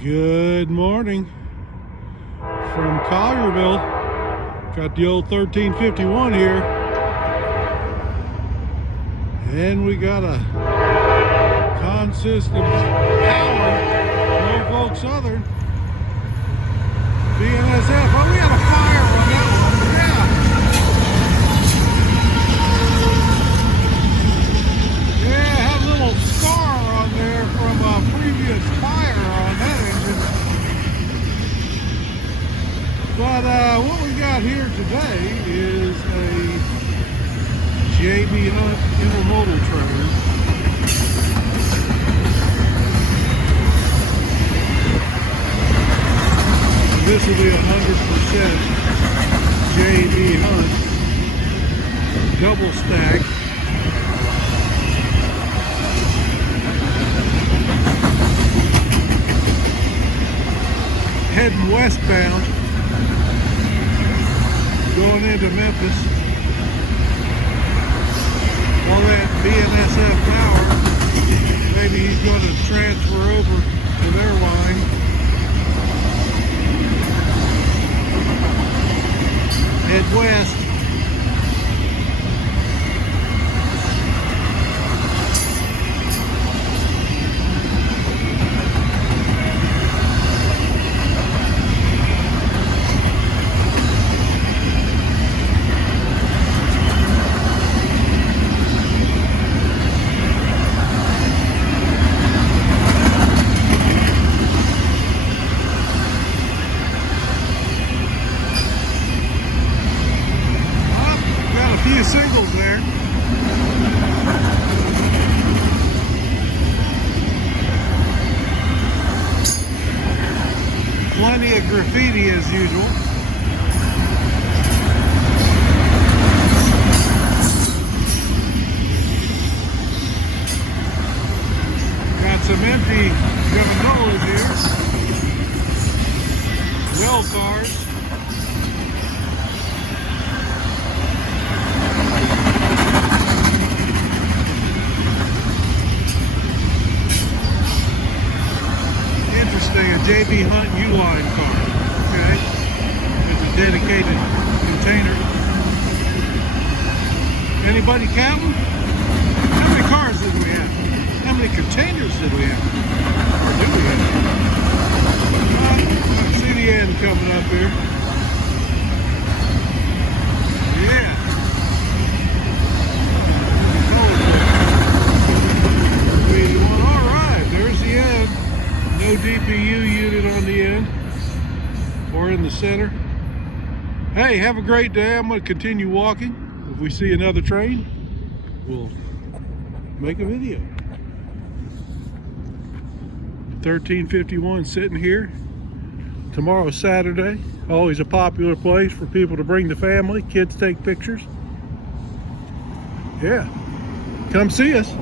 Good morning from Collierville. Got the old 1351 here. And we got a consistent power Norfolk Southern BNSF. Oh, we had a fire on that one. Yeah, had a little scar on there from a previous fire on that engine. But what we got here today is a JB Hunt intermodal trailer. This will be 100% JB Hunt double stack. Heading westbound, going into Memphis. All that BNSF power, maybe he's going to transfer over to their line. Head west. Few singles there. Plenty of graffiti as usual. Got some empty gondolas here. Well cars. A JB Hunt U-Line car, okay? It's a dedicated container. Anybody counting? How many cars did we have? How many containers did we have? Or do we have? I see the end coming up here. Yeah. All right, there's the end. No DPU unit on the end or in the center. Hey, have a great day. I'm going to continue walking. If we see another train, we'll make a video. 1351 sitting here. Tomorrow's Saturday. Always a popular place for people to bring the family. Kids take pictures. Yeah, come see us.